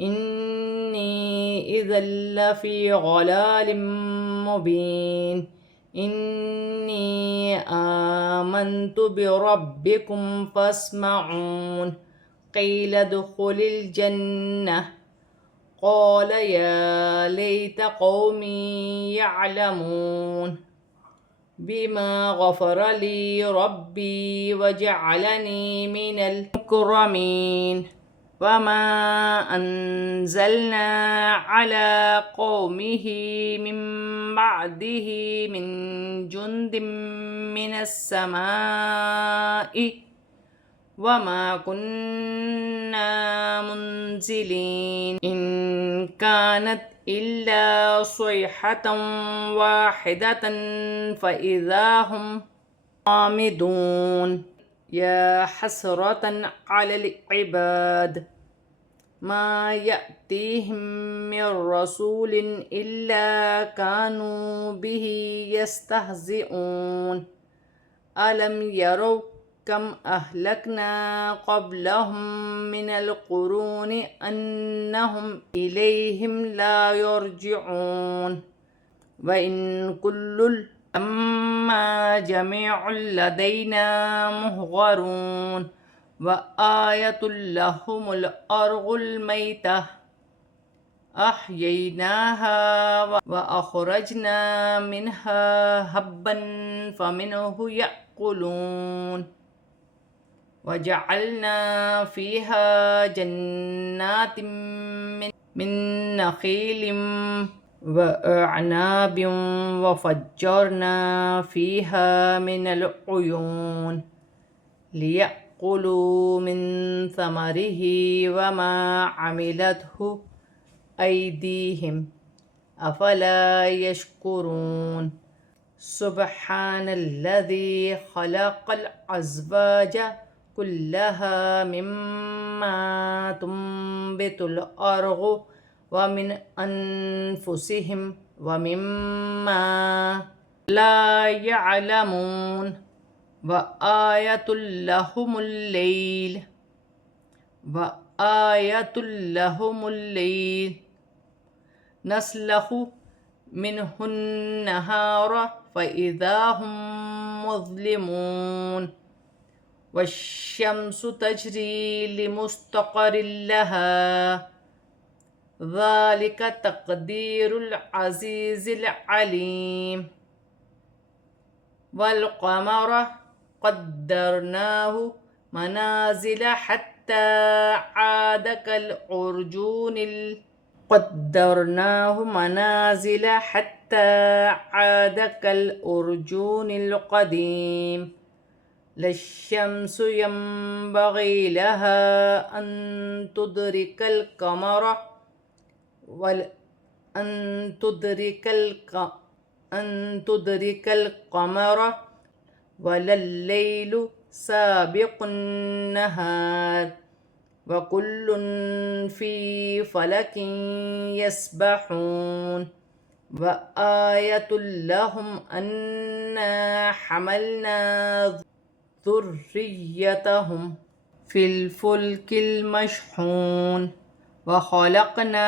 إني إذا لفي ضلال مبين إني آمنت بربكم فاسمعون قيل ادخل الجنة قال يا ليت قومي يعلمون بما غفر لي ربي وجعلني من المكرمين وما أنزلنا على قومه من بعده من جند من السماء وما كنا منزلين إن كانت إلا صيحة واحدة فإذا هم خامدون يا حسرة على العباد ما يأتيهم من رسول إلا كانوا به يستهزئون ألم يروا كم أهلكنا قبلهم من القرون أنهم إليهم لا يرجعون وإن كل لما جميع لدينا محضرون وآية لهم الأرض الميتة أحييناها وأخرجنا منها هبا فمنه يأكلون وجعلنا فيها جنات من نخيل وأعناب وفجرنا فيها من العيون ليأكلوا من ثمره وما عملته أيديهم أفلا يشكرون سبحان الذي خلق الأزواج كلها مما تنبت الأرض ومن أنفسهم ومما لا يعلمون وآية لهم الليل نسلخ منه النهار فإذا هم مظلمون والشمس تجري لمستقر لها ذلك تقدير العزيز العليم والقمر قدرناه منازل حتى عاد كالأرجون القديم لا الشمس ينبغي لها أن تدرك القمر ولا الليل سابق النهار وكل في فلك يسبحون وآية لهم أنا حملنا ذريتهم في الفلك المشحون وخلقنا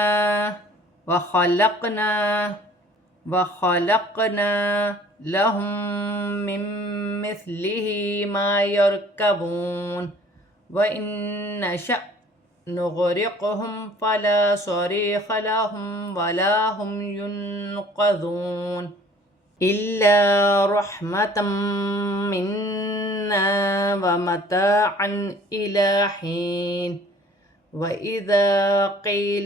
لهم من مثله ما يركبون وإن نشأ نغرقهم فلا صريخ لهم ولا هم ينقذون إلا رحمة منا ومتاعا إلى حين وإذا قيل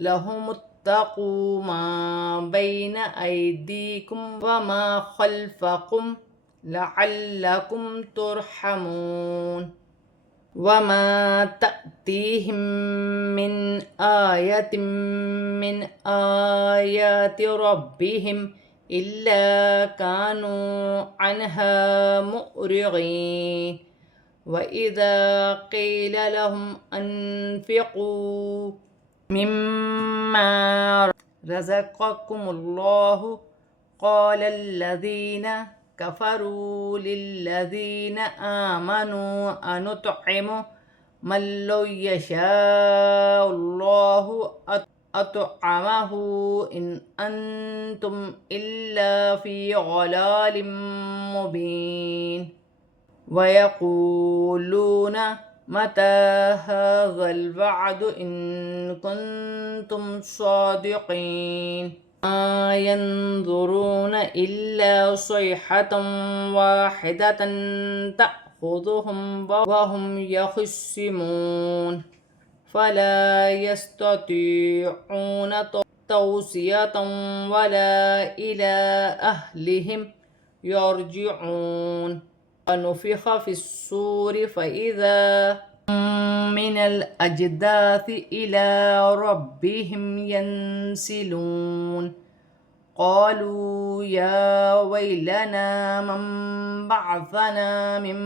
لهم اتقوا ما بين أيديكم وما خلفكم لعلكم ترحمون وما تأتيهم من آية من آيات ربهم إلا كانوا عنها مؤرضين وإذا قيل لهم أنفقوا مما رزقكم الله قال الذين كفروا للذين آمنوا أنطعم من لو يشاء الله أطعمه إن أنتم إلا في ضلال مبين ويقولون متى هذا الوعد إن كنتم صادقين ما ينظرون إلا صيحة واحدة تأخذهم وهم يخصمون فلا يستطيعون توصية ولا إلى أهلهم يرجعون ونفخ في الصور فإذا هم من الأجداث إلى ربهم ينسلون قالوا يا ويلنا من بعثنا من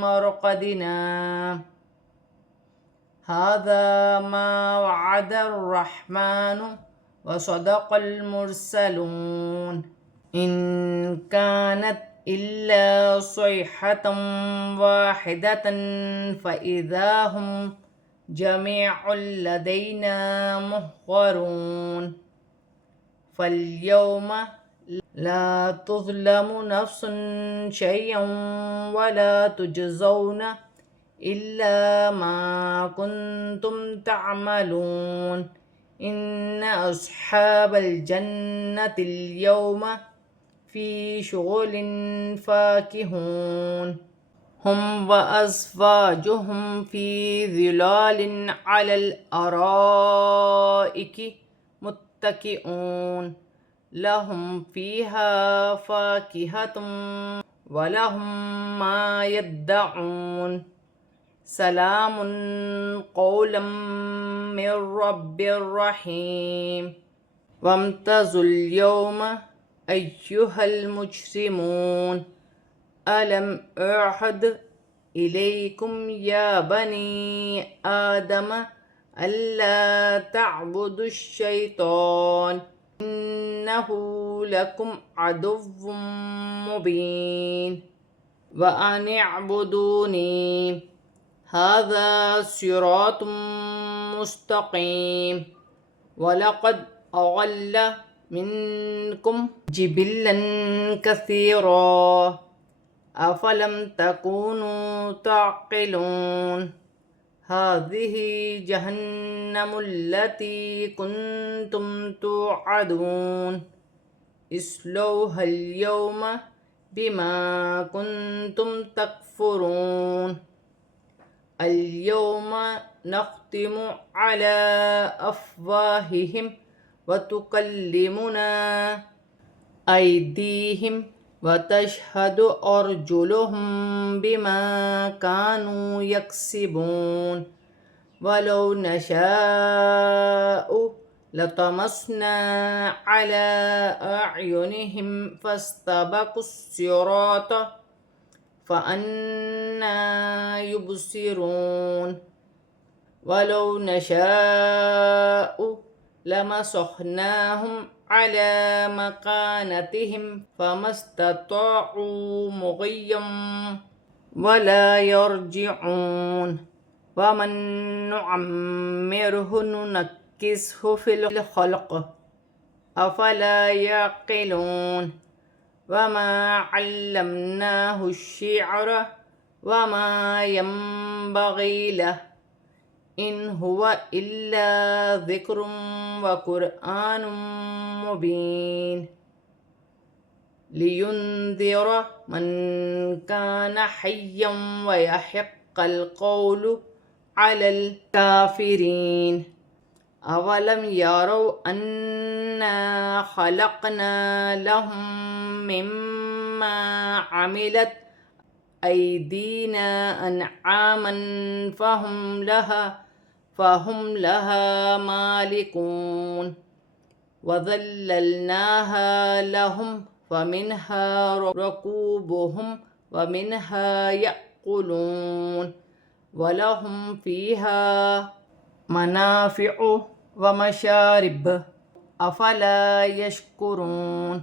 مرقدنا هذا ما وعد الرحمن وصدق المرسلون إن كانت إلا صيحة واحدة فإذا هم جميع لدينا محضرون فاليوم لا تظلم نفس شيئا ولا تجزون إلا ما كنتم تعملون إن أصحاب الجنة اليوم في شغل فاكهون هم وأزواجهم في ظلال على الأرائك متكئون لهم فيها فاكهة ولهم ما يدعون سلام قولا من رب رحيم وامتازوا اليوم أيها المجرمون ألم أعهد إليكم يا بني آدم ألا تعبدوا الشيطان إنه لكم عدو مبين وأن اعبدوني هذا صراط مستقيم ولقد أضل منكم جبلا كثيرا أفلم تكونوا تعقلون هذه جهنم التي كنتم توعدون اصلوها اليوم بما كنتم تكفرون اليوم نختم على أفواههم وتكلمنا أيديهم وتشهد أرجلهم بما كانوا يكسبون ولو نشاء لطمسنا على أعينهم فاستبقوا الصراط فأنى يبصرون ولو نشاء لمسخناهم على مكانتهم فما استطاعوا مضيا ولا يرجعون ومن نعمره ننكسه في الخلق أفلا يعقلون وما علمناه الشعر وما ينبغي له إن هو إلا ذكر وقرآن مبين لينذر من كان حيا ويحق القول على الكافرين أولم يروا أنا خلقنا لهم مما عملت أيدينا أنعاما فهم لها مالكون وذللناها لهم فمنها ركوبهم ومنها يأكلون ولهم فيها منافع ومشارب أفلا يشكرون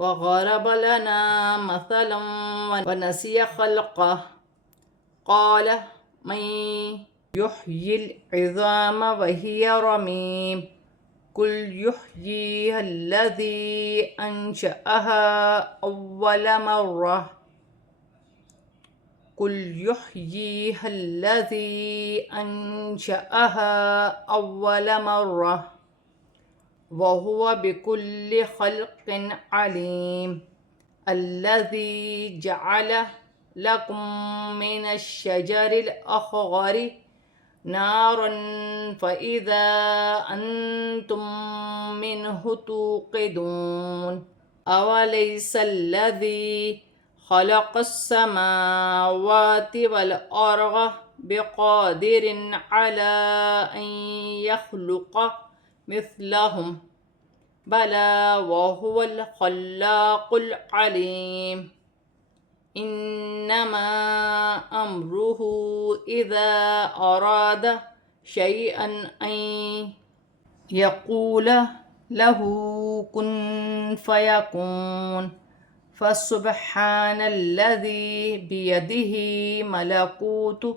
وضرب لنا مثلا ونسي خلقه قال من يحيي العظام وهي رميم قل يحييها الذي أنشأها أول مرة قل يحييها الذي أنشأها أول مرة وهو بكل خلق عليم الذي جعل لكم من الشجر الأخضر نارا فإذا أنتم منه توقدون أوليس الذي خلق السماوات والأرض بقادر على أن يخلق مثلهم بلى وهو الخلاق العليم إنما أمره إذا أراد شيئا أن يقول له كن فيكون فسبحان الذي بيده ملكوت